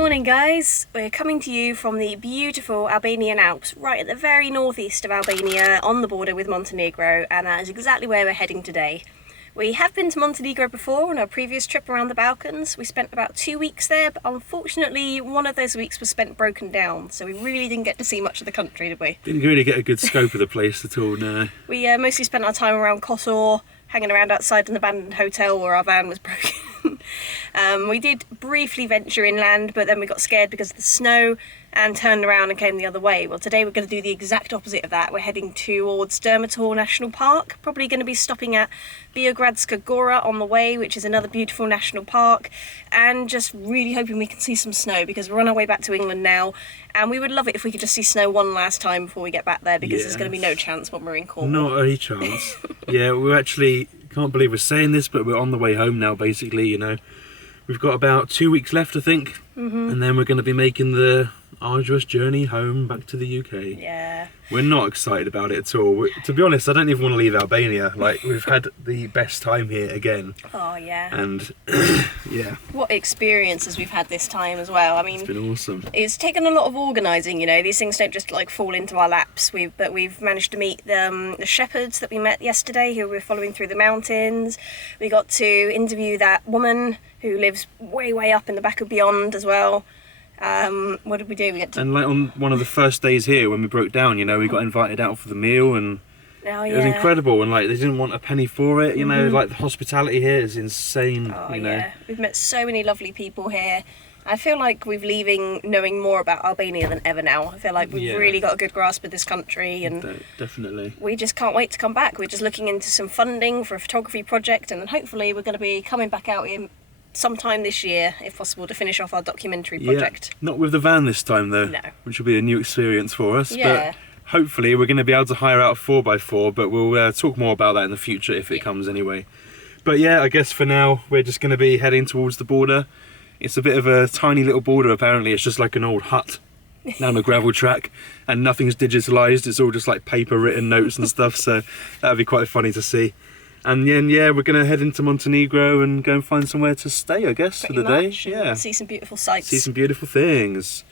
Morning guys, we're coming to you from the beautiful Albanian Alps, right at the very northeast of Albania on the border with Montenegro, and that is exactly where we're heading today. We have been to Montenegro before on our previous trip around the Balkans. We spent about 2 weeks there, but unfortunately one of those weeks was spent broken down, so we really didn't get to see much of the country, did we? Didn't really get a good scope of the place at all, no. We mostly spent our time around Kotor, hanging around outside an abandoned hotel where our van was broken. We did briefly venture inland, but then we got scared because of the snow and turned around and came the other way. Well, today we're going to do the exact opposite of that. We're heading towards Durmitor National Park, probably going to be stopping at Biogradska Gora on the way, which is another beautiful national park, and just really hoping we can see some snow because we're on our way back to England now, and we would love it if we could just see snow one last time before we get back there, because there's going to be no chance when we're in Cornwall. Not a chance. Yeah, we actually can't believe we're saying this, but we're on the way home now, basically, you know. We've got about 2 weeks left, I think, and then we're going to be making the arduous journey home back to the UK. Yeah. We're not excited about it at all. To be honest, I don't even want to leave Albania. Like, we've had the best time here again. Oh, yeah. And, yeah. What experiences we've had this time as well. I mean, It's been awesome. It's taken a lot of organising, you know. These things don't just, like, fall into our laps. But we've managed to meet the shepherds that we met yesterday who were following through the mountains. We got to interview that woman who lives way, way up in the back of Beyond as well. What did we do? And like on one of the first days here when we broke down, you know, we got invited out for the meal, and it was incredible, and like they didn't want a penny for it, you know, like the hospitality here is insane. You know. Yeah, we've met so many lovely people here. I feel like we're leaving knowing more about Albania than ever now. I feel like we've really got a good grasp of this country, and definitely we just can't wait to come back. We're just looking into some funding for a photography project, and then hopefully we're going to be coming back out in sometime this year, if possible, to finish off our documentary project. Not with the van this time though, which will be a new experience for us. But hopefully we're going to be able to hire out a 4x4, but we'll talk more about that in the future if it comes anyway. But yeah, I guess for now we're just going to be heading towards the border. It's a bit of a tiny little border apparently. It's just like an old hut down a gravel track, and nothing's digitalised. It's all just like paper written notes and stuff, so that'd be quite funny to see. And then, yeah, we're going to head into Montenegro and go and find somewhere to stay, I guess, for the day. Yeah. See some beautiful sights. See some beautiful things.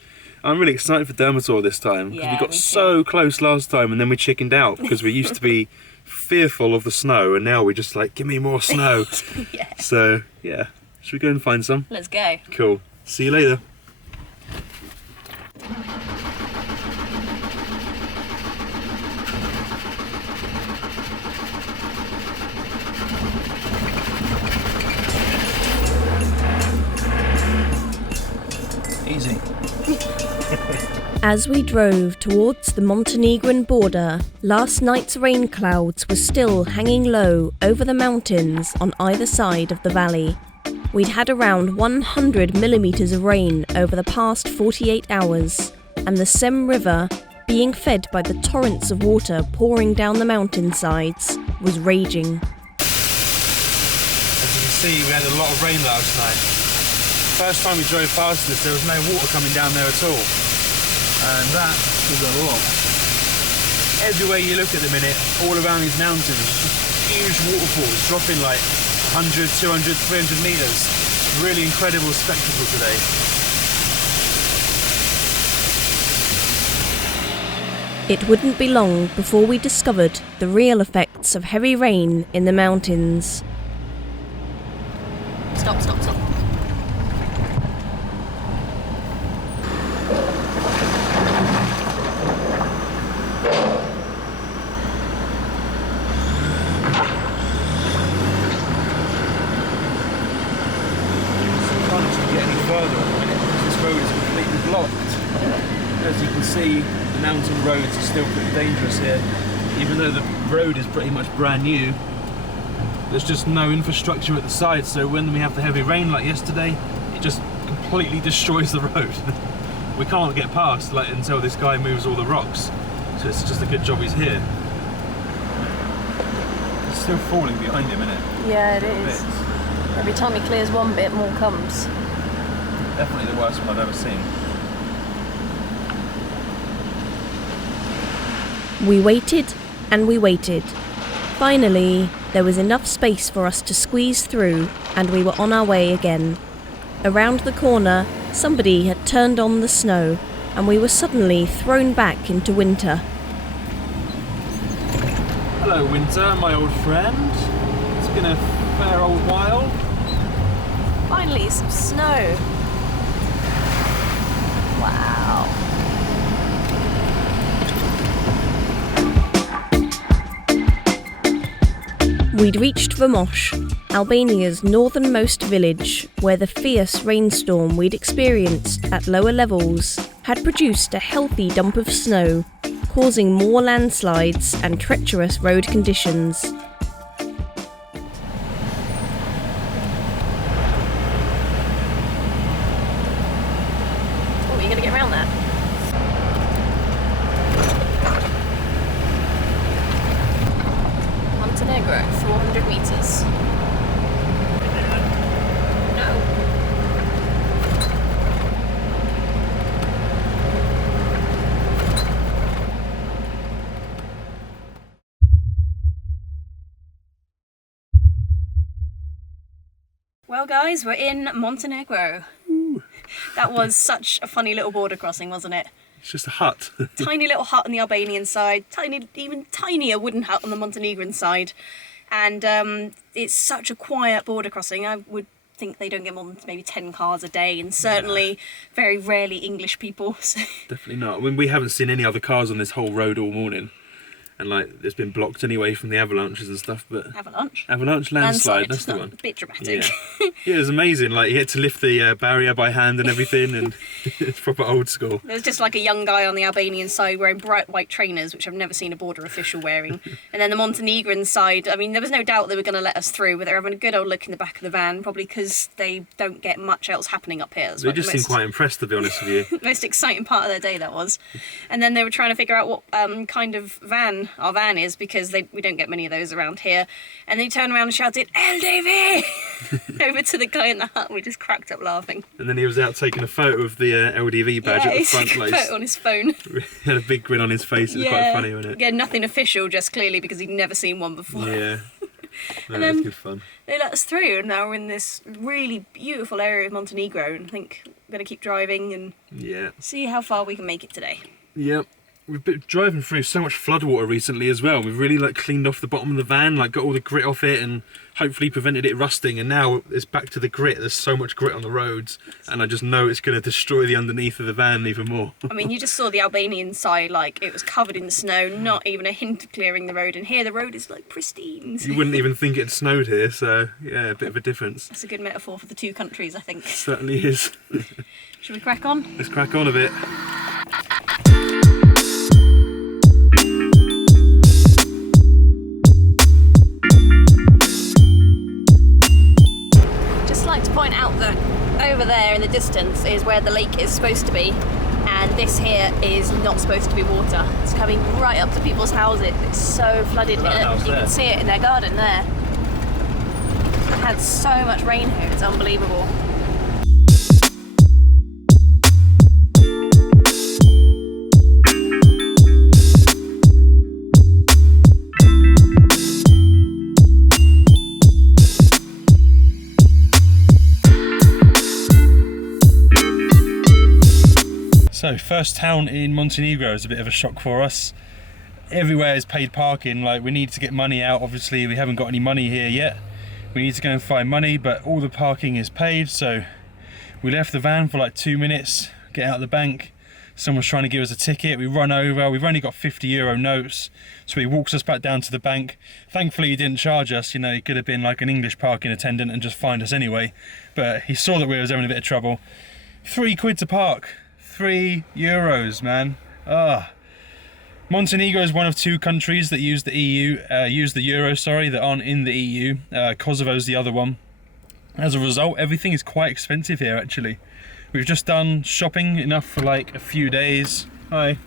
I'm really excited for Durmitor this time, because we got so close last time and then we chickened out because we used to be fearful of the snow, and now we're just like, give me more snow. So, yeah. Should we go and find some? Let's go. Cool. See you later. As we drove towards the Montenegrin border, last night's rain clouds were still hanging low over the mountains on either side of the valley. We'd had around 100 millimetres of rain over the past 48 hours, and the Sem River, being fed by the torrents of water pouring down the mountainsides, was raging. As you can see, we had a lot of rain last night. First time we drove past this, there was no water coming down there at all. And that is a lot. Everywhere you look at the minute, all around these mountains, just huge waterfalls dropping like 100, 200, 300 metres. Really incredible spectacle today. It wouldn't be long before we discovered the real effects of heavy rain in the mountains. Stop, stop, stop. As you can see, the mountain roads are still pretty dangerous here. Even though the road is pretty much brand new, there's just no infrastructure at the side, so when we have the heavy rain like yesterday, it just completely destroys the road. We can't get past until this guy moves all the rocks, so it's just a good job he's here. It's still falling behind him, isn't it? Yeah, it is. Every time he clears one bit, more comes. Definitely the worst one I've ever seen. We waited and we waited. Finally, there was enough space for us to squeeze through, and we were on our way again. Around the corner, Somebody had turned on the snow, and we were suddenly thrown back into winter. Hello winter, my old friend. It's been a fair old while. Finally, some snow. Wow. We'd reached Vermosh, Albania's northernmost village, where the fierce rainstorm we'd experienced at lower levels had produced a healthy dump of snow, causing more landslides and treacherous road conditions. Oh, are you going to get around that? Montenegro, 400 metres. No. Well guys, we're in Montenegro. Ooh. That was such a funny little border crossing, wasn't it? It's just a hut. Tiny little hut on the Albanian side, even tinier wooden hut on the Montenegrin side. And it's such a quiet border crossing. I would think they don't get more than maybe 10 cars a day, and certainly very rarely English people. So. Definitely not. I mean, we haven't seen any other cars on this whole road all morning. And like, it's been blocked anyway from the avalanches and stuff, but... Avalanche landslide, that's the one. A bit dramatic. Yeah. Yeah, it was amazing. Like, you had to lift the barrier by hand and everything, and it's proper old school. There was just like a young guy on the Albanian side wearing bright white trainers, which I've never seen a border official wearing. And then the Montenegrin side, I mean, there was no doubt they were going to let us through, but they were having a good old look in the back of the van, probably because they don't get much else happening up here. They just seemed quite impressed, to be honest with you. Most exciting part of their day, that was. And then they were trying to figure out what kind of van our van is, because we don't get many of those around here. And they turned around and shouted, LDV! over to the guy in the hut, and we just cracked up laughing. And then he was out taking a photo of the LDV badge at the front place. Photo on his phone. He had a big grin on his face. It was quite funny, wasn't it? Yeah, nothing official, just clearly because he'd never seen one before. Yeah. No, and it was then good fun. They let us through, and now we're in this really beautiful area of Montenegro, and I think we're going to keep driving and see how far we can make it today. Yep. We've been driving through so much floodwater recently as well. We've really like cleaned off the bottom of the van, like got all the grit off it and hopefully prevented it rusting, and now it's back to the grit. There's so much grit on the roads, and I just know it's going to destroy the underneath of the van even more. I mean, you just saw the Albanian side, like it was covered in snow, not even a hint of clearing the road, and here the road is like pristine. You wouldn't even think it snowed here, so yeah, a bit of a difference. That's a good metaphor for the two countries, I think. It certainly is. Should we crack on? Let's crack on a bit. To point out that over there in the distance is where the lake is supposed to be, and this here is not supposed to be water. It's coming right up to people's houses. It's so flooded here. You can see it in their garden there. It had so much rain here, it's unbelievable. So, first town in Montenegro is a bit of a shock for us. Everywhere is paid parking. Like, we need to get money out. Obviously, we haven't got any money here yet. We need to go and find money, but all the parking is paid. So, we left the van for like 2 minutes, get out of the bank. Someone's trying to give us a ticket. We run over. We've only got €50 notes. So he walks us back down to the bank. Thankfully, he didn't charge us. You know, he could have been like an English parking attendant and just fined us anyway. But he saw that we was having a bit of trouble. £3 to park. €3, man. Montenegro is one of two countries that use the euro, that aren't in the EU. Kosovo's the other one. As a result, everything is quite expensive here, actually. We've just done shopping enough for like a few days. Hi.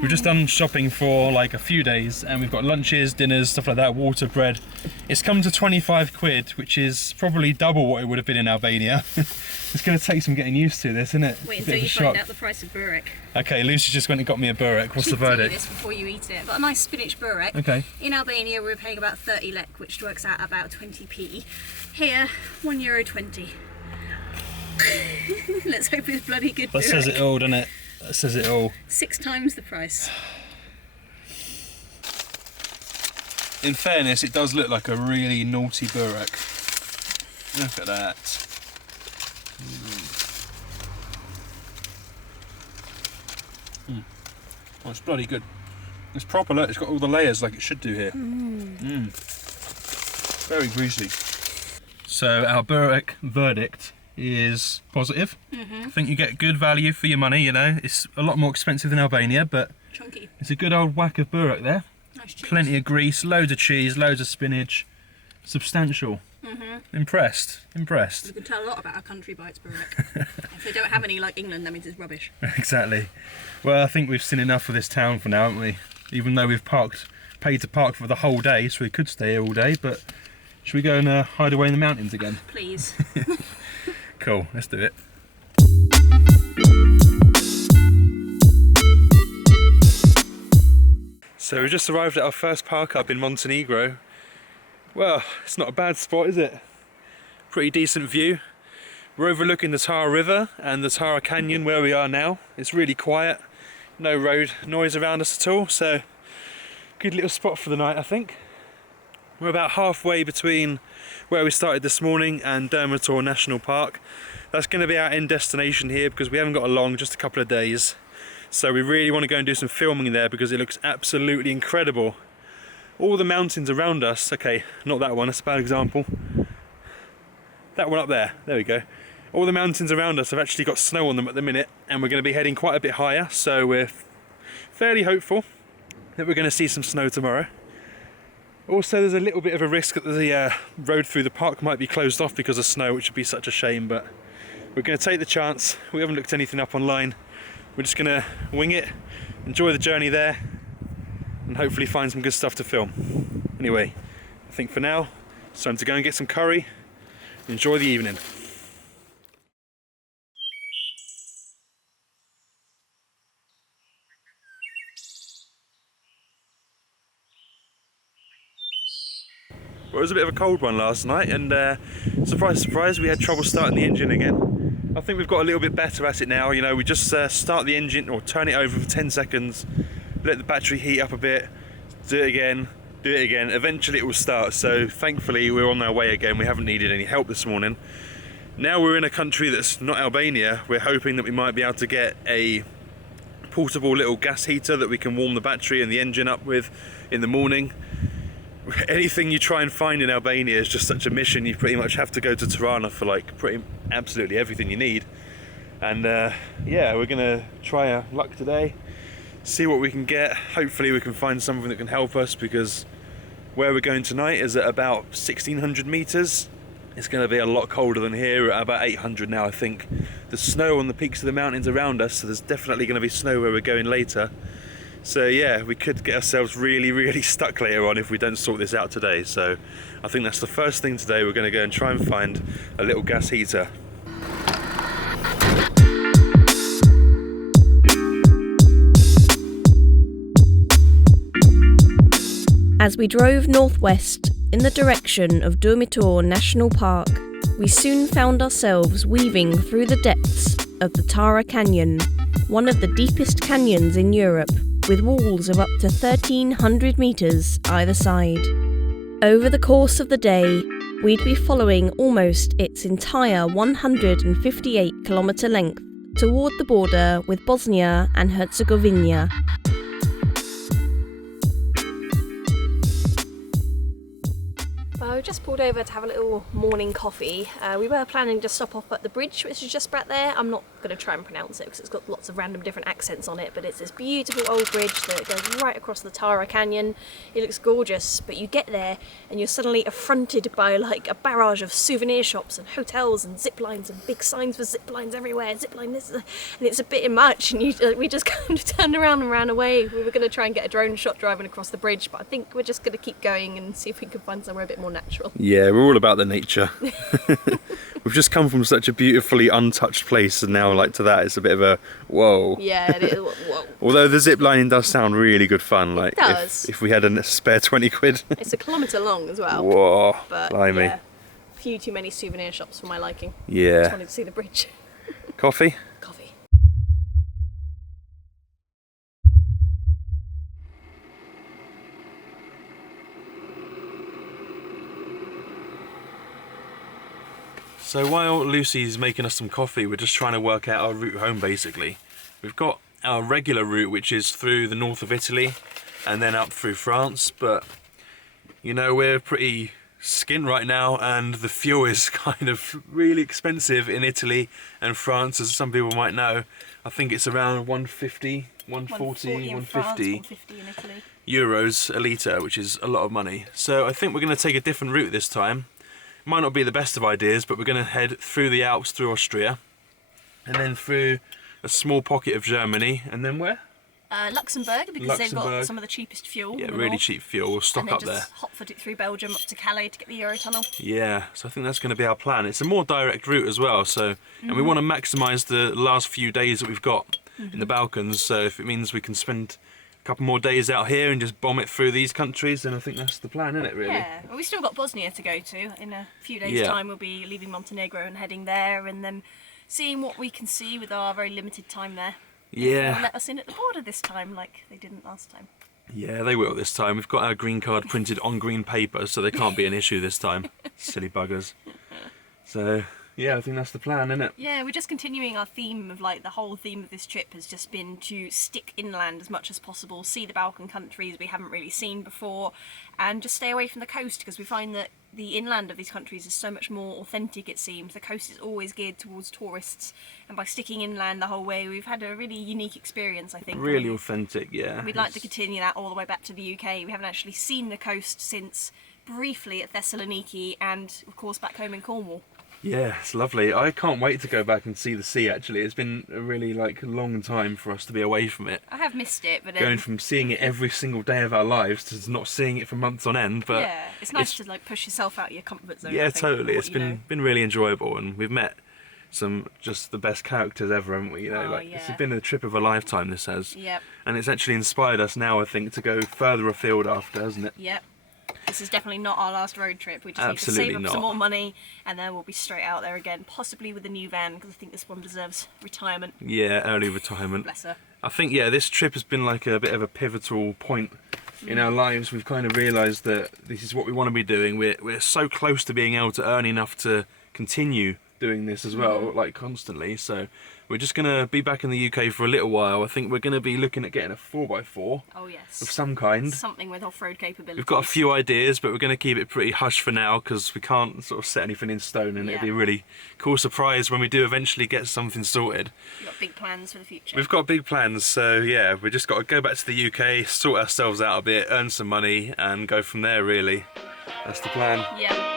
We've just done shopping for like a few days, and we've got lunches, dinners, stuff like that, water, bread. It's come to £25, which is probably double what it would have been in Albania. It's going to take some getting used to this, isn't it? Wait until you find out the price of burek. Okay, Lucy just went and got me a burek. What's the verdict? This before you eat it. Got a nice spinach burek. Okay. In Albania, we're paying about 30 lek, which works out about 20p. Here, €1.20. Let's hope it's bloody good. That says it all, doesn't it? That says it all. 6 times the price. In fairness, it does look like a really naughty burek. Look at that. Oh, it's bloody good. It's proper, look, it's got all the layers like it should do here. Very greasy. So our burek verdict is positive. I think you get good value for your money, you know. It's a lot more expensive than Albania, but Chunky. it's a good old whack of burek there. Nice cheese. Plenty of grease, loads of cheese, loads of spinach. Substantial. Impressed. You can tell a lot about our country by its burek. If they don't have any like England, that means it's rubbish. Exactly. Well, I think we've seen enough of this town for now, haven't we? Even though we've paid to park for the whole day, so we could stay here all day, but should we go and hide away in the mountains again? Please. Cool, let's do it. So we just arrived at our first park up in Montenegro. Well, it's not a bad spot, is it? Pretty decent view. We're overlooking the Tara River and the Tara Canyon where we are now. It's really quiet, no road noise around us at all, so good little spot for the night, I think. We're about halfway between where we started this morning and Durmitor National Park. That's going to be our end destination here because we haven't got long, just a couple of days. So we really want to go and do some filming there because it looks absolutely incredible. All the mountains around us, okay, not that one, that's a bad example. That one up there we go. All the mountains around us have actually got snow on them at the minute, and we're going to be heading quite a bit higher, so we're fairly hopeful that we're going to see some snow tomorrow. Also, there's a little bit of a risk that the road through the park might be closed off because of snow, which would be such a shame, but we're going to take the chance. We haven't looked anything up online. We're just going to wing it, enjoy the journey there, and hopefully find some good stuff to film. Anyway, I think for now, it's time to go and get some curry and enjoy the evening. Well, it was a bit of a cold one last night, and surprise, surprise, we had trouble starting the engine again. I think we've got a little bit better at it now. You know, we just start the engine or turn it over for 10 seconds, let the battery heat up a bit, do it again. Eventually it will start. So thankfully we're on our way again. We haven't needed any help this morning. Now we're in a country that's not Albania. We're hoping that we might be able to get a portable little gas heater that we can warm the battery and the engine up with in the morning. Anything you try and find in Albania is just such a mission. You pretty much have to go to Tirana for like absolutely everything you need. And yeah, we're gonna try our luck today, see what we can get. Hopefully we can find something that can help us, because where we're going tonight is at about 1600 meters. It's going to be a lot colder than here. We're at about 800 now, I think. There's snow on the peaks of the mountains around us, so there's definitely going to be snow where we're going later. So yeah, we could get ourselves really stuck later on if we don't sort this out today. So I think that's the first thing today. We're going to go and try and find a little gas heater. As we drove northwest in the direction of Durmitor National Park, we soon found ourselves weaving through the depths of the Tara Canyon, one of the deepest canyons in Europe, with walls of up to 1,300 metres either side. Over the course of the day, we'd be following almost its entire 158-kilometre length toward the border with Bosnia and Herzegovina. We just pulled over to have a little morning coffee. We were planning to stop off at the bridge, which is just back there. I'm not going to try and pronounce it because it's got lots of random different accents on it, but it's this beautiful old bridge that goes right across the Tara Canyon. It looks gorgeous, but you get there and you're suddenly affronted by like a barrage of souvenir shops and hotels and zip lines and big signs for zip lines everywhere. Zip line this, and it's a bit much. And we just kind of turned around and ran away. We were going to try and get a drone shot driving across the bridge, but I think we're just going to keep going and see if we can find somewhere a bit more natural. Yeah, we're all about the nature. We've just come from such a beautifully untouched place, and now like to that it's a bit of a whoa. Yeah, it is. Whoa. Although the zip lining does sound really good fun, like it does. If we had a spare 20 quid. It's a kilometre long as well. Whoa, but blimey. Yeah, few too many souvenir shops for my liking. Yeah. Just wanted to see the bridge. Coffee? Coffee. So while Lucy's making us some coffee, we're just trying to work out our route home basically. We've got our regular route, which is through the north of Italy and then up through France, but you know, we're pretty skint right now and the fuel is kind of really expensive in Italy and France, as some people might know. I think it's around 150, 140, 150 in Italy. euros a litre, which is a lot of money. So I think we're going to take a different route this time. Might not be the best of ideas, but we're going to head through the Alps, through Austria, and then through a small pocket of Germany, and then where? Luxembourg, because they've got some of the cheapest fuel. Yeah, really north. cheap fuel. We'll stock up there. And then just hot-foot it through Belgium up to Calais to get the Eurotunnel. Yeah, so I think that's going to be our plan. It's a more direct route as well, so and we want to maximise the last few days that we've got in the Balkans. So if it means we can spend a couple more days out here and just bomb it through these countries, then I think that's the plan, isn't it, really? Yeah, well, we've still got Bosnia to go to. In a few days' time, we'll be leaving Montenegro and heading there, and then seeing what we can see with our very limited time there. Yeah. They'll let us in at the border this time, like they didn't last time. Yeah, they will this time. We've got our green card printed on green paper, so they can't be an issue this time. Silly buggers. So, yeah, I think that's the plan, isn't it? Yeah, we're just continuing our theme of, like, the whole theme of this trip has just been to stick inland as much as possible, see the Balkan countries we haven't really seen before, and just stay away from the coast, because we find that the inland of these countries is so much more authentic, it seems. The coast is always geared towards tourists, and by sticking inland the whole way, we've had a really unique experience, I think. Really authentic, yeah. We'd like to continue that all the way back to the UK. We haven't actually seen the coast since briefly at Thessaloniki and, of course, back home in Cornwall. Yeah, it's lovely. I can't wait to go back and see the sea, actually. It's been a really, long time for us to be away from it. I have missed it, but... Going from seeing it every single day of our lives to not seeing it for months on end, but... Yeah, it's nice to, push yourself out of your comfort zone. Yeah, totally. It's been really enjoyable, and we've met some just the best characters ever, haven't we? It's been a trip of a lifetime, this has. Yep. And it's actually inspired us now, I think, to go further afield after, hasn't it? Yep. This is definitely not our last road trip. We just need to save up some more money, and then we'll be straight out there again, possibly with a new van, because I think this one deserves retirement. Yeah, early retirement. Bless her. I think, this trip has been like a bit of a pivotal point in our lives. We've kind of realised that this is what we want to be doing. We're so close to being able to earn enough to continue doing this as well, constantly. So we're just going to be back in the UK for a little while. I think we're going to be looking at getting a 4x4 of some kind. Something with off-road capabilities. We've got a few ideas, but we're going to keep it pretty hush for now because we can't sort of set anything in stone, and it'll be a really cool surprise when we do eventually get something sorted. We've got big plans for the future. We've got big plans, so yeah, we've just got to go back to the UK, sort ourselves out a bit, earn some money, and go from there, really. That's the plan. Yeah.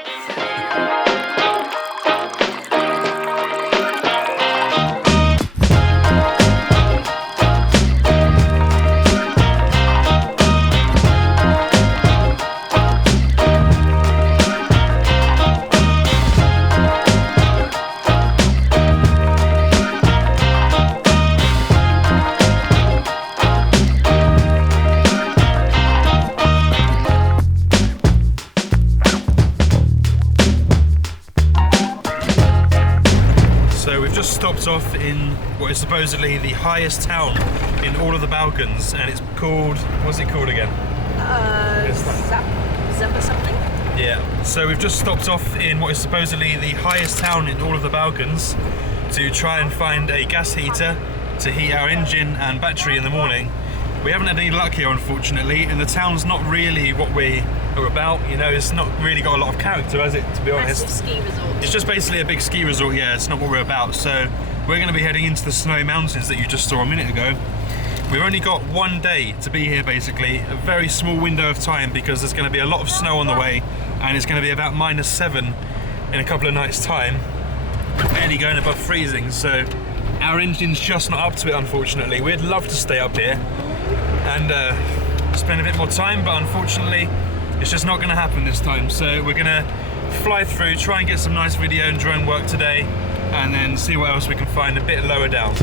Stopped off in what is supposedly the highest town in all of the Balkans, and it's called, what's it called again? Zamba something? Yeah, so we've just stopped off in what is supposedly the highest town in all of the Balkans to try and find a gas heater to heat our engine and battery in the morning. We haven't had any luck here, unfortunately, and the town's not really what we are about. You know, it's not really got a lot of character, has it, to be honest? Massive ski resort. It's just basically a big ski resort, yeah, it's not what we're about. So we're going to be heading into the snowy mountains that you just saw a minute ago. We've only got one day to be here, basically, a very small window of time, because there's going to be a lot of snow on the way, and it's going to be about -7 in a couple of nights' time, barely going above freezing. So our engine's just not up to it, unfortunately. We'd love to stay up here and spend a bit more time, but unfortunately it's just not going to happen this time. So we're going to fly through, try and get some nice video and drone work today, and then see what else we can find a bit lower down.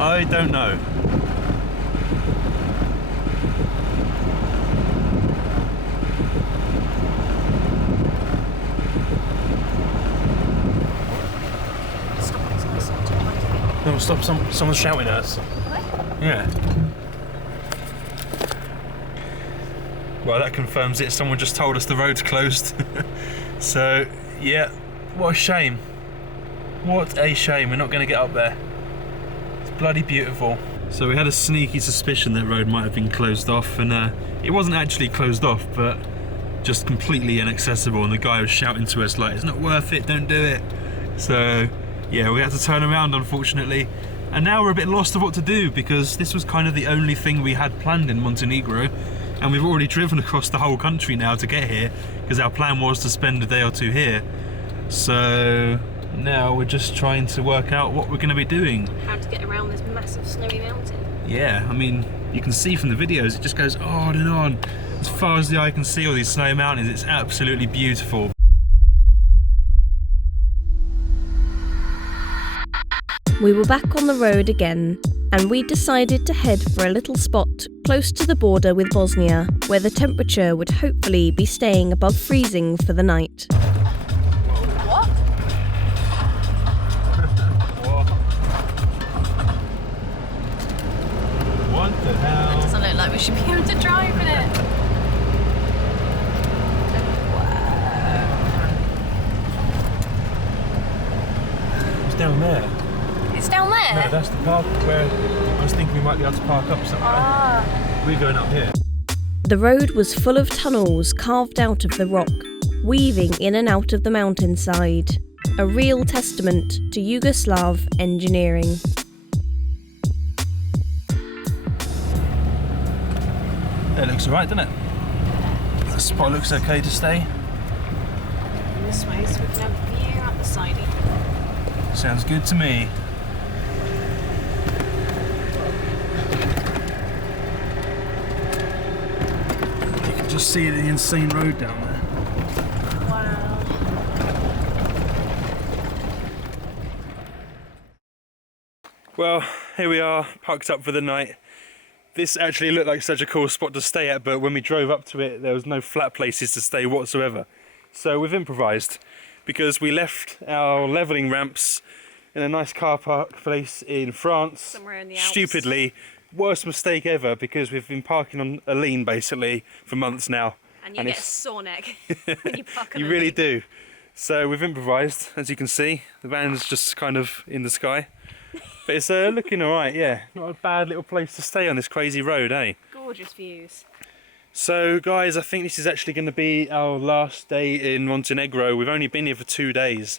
I don't know. No, stop, someone's shouting at us. What? Yeah. Well, that confirms it. Someone just told us the road's closed. So, yeah, what a shame. What a shame. We're not going to get up there. It's bloody beautiful. So we had a sneaky suspicion that road might have been closed off, and it wasn't actually closed off, but just completely inaccessible, and the guy was shouting to us like, it's not worth it, don't do it. So yeah, we had to turn around, unfortunately, and now we're a bit lost of what to do, because this was kind of the only thing we had planned in Montenegro, and we've already driven across the whole country now to get here, because our plan was to spend a day or two here. So now we're just trying to work out what we're going to be doing. How to get around this massive snowy mountain. Yeah, I mean, you can see from the videos, it just goes on and on. As far as the eye can see, all these snowy mountains, it's absolutely beautiful. We were back on the road again, and we decided to head for a little spot close to the border with Bosnia, where the temperature would hopefully be staying above freezing for the night. What? What the hell? It doesn't look like we should be able to drive in it. It's down there. It's down there? No, that's the park where I was thinking we might be able to park up somewhere. We're going up here. The road was full of tunnels carved out of the rock, weaving in and out of the mountainside. A real testament to Yugoslav engineering. That looks alright, doesn't it? The spot looks okay to stay. This way, so we can have a view out the side. Sounds good to me. You can just see the insane road down there. Wow. Well, here we are, parked up for the night. This actually looked like such a cool spot to stay at, but when we drove up to it, there was no flat places to stay whatsoever. So we've improvised, because we left our levelling ramps in a nice car park place in France. Somewhere in the Alps. Stupidly, worst mistake ever, because we've been parking on a lean basically for months now. And you get a sore neck when you park on You a really lean. do. So we've improvised, as you can see. The van's just kind of in the sky. But it's looking alright, yeah. Not a bad little place to stay on this crazy road, eh? Gorgeous views. So guys, I think this is actually going to be our last day in Montenegro. We've only been here for 2 days.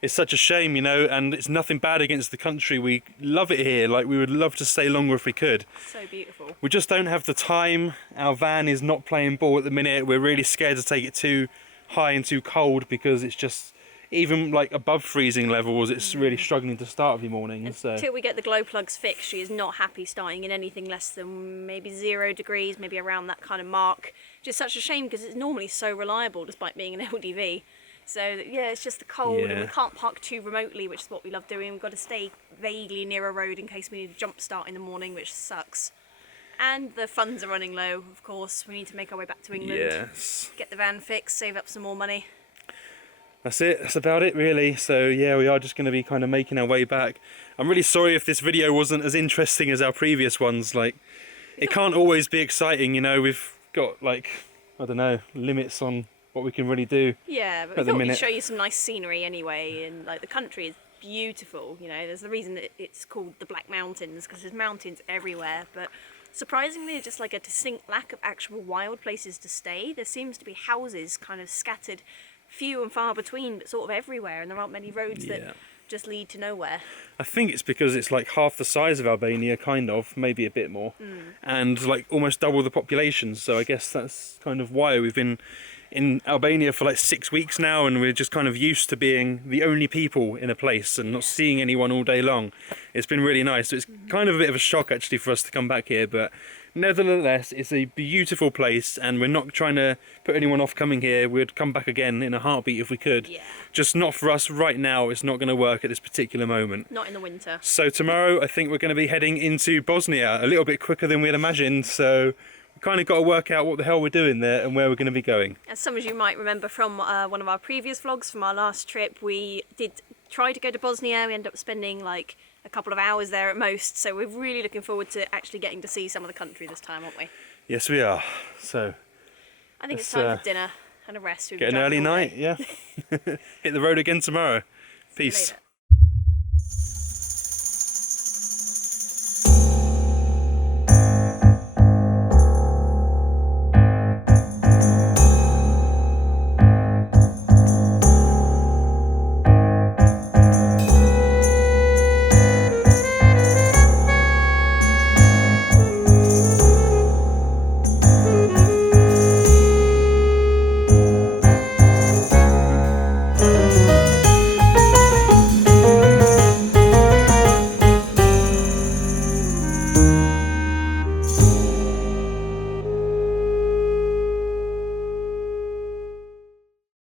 It's such a shame, you know, and it's nothing bad against the country. We love it here, like we would love to stay longer if we could. So beautiful. We just don't have the time. Our van is not playing ball at the minute. We're really scared to take it too high and too cold, because it's just, even like above freezing levels, it's really struggling to start every morning. Until we get the glow plugs fixed, she is not happy starting in anything less than maybe 0 degrees, maybe around that kind of mark. Just such a shame, because it's normally so reliable despite being an LDV. So yeah, it's just the cold, and we can't park too remotely, which is what we love doing. We've got to stay vaguely near a road in case we need a jump start in the morning, which sucks. And the funds are running low, of course. We need to make our way back to England. Yes. Get the van fixed, save up some more money. That's it, that's about it really. So yeah, we are just going to be kind of making our way back. I'm really sorry if this video wasn't as interesting as our previous ones. Like, it can't always be exciting, you know. We've got, like, I don't know, limits on what we can really do. Yeah, but we thought we'd show you some nice scenery anyway, and like the country is beautiful, you know. There's the reason that it's called the Black Mountains, because there's mountains everywhere, but surprisingly just like a distinct lack of actual wild places to stay. There seems to be houses kind of scattered few and far between, but sort of everywhere, and there aren't many roads that just lead to nowhere. I think it's because it's like half the size of Albania, kind of, maybe a bit more, and like almost double the population. So I guess that's kind of why we've been in Albania for like 6 weeks now, and we're just kind of used to being the only people in a place and not seeing anyone all day long. It's been really nice. So it's kind of a bit of a shock actually for us to come back here, but nevertheless, it's a beautiful place, and we're not trying to put anyone off coming here. We'd come back again in a heartbeat if we could. Yeah. Just not for us right now. It's not going to work at this particular moment. Not in the winter. So tomorrow, I think we're going to be heading into Bosnia a little bit quicker than we had imagined. So we kind of got to work out what the hell we're doing there and where we're going to be going. As some of you might remember from one of our previous vlogs from our last trip, we did try to go to Bosnia. We ended up spending like a couple of hours there at most. So we're really looking forward to actually getting to see some of the country this time, aren't we? Yes, we are. So I think it's time for dinner and a rest. Get an early night, yeah. Hit the road again tomorrow. Peace.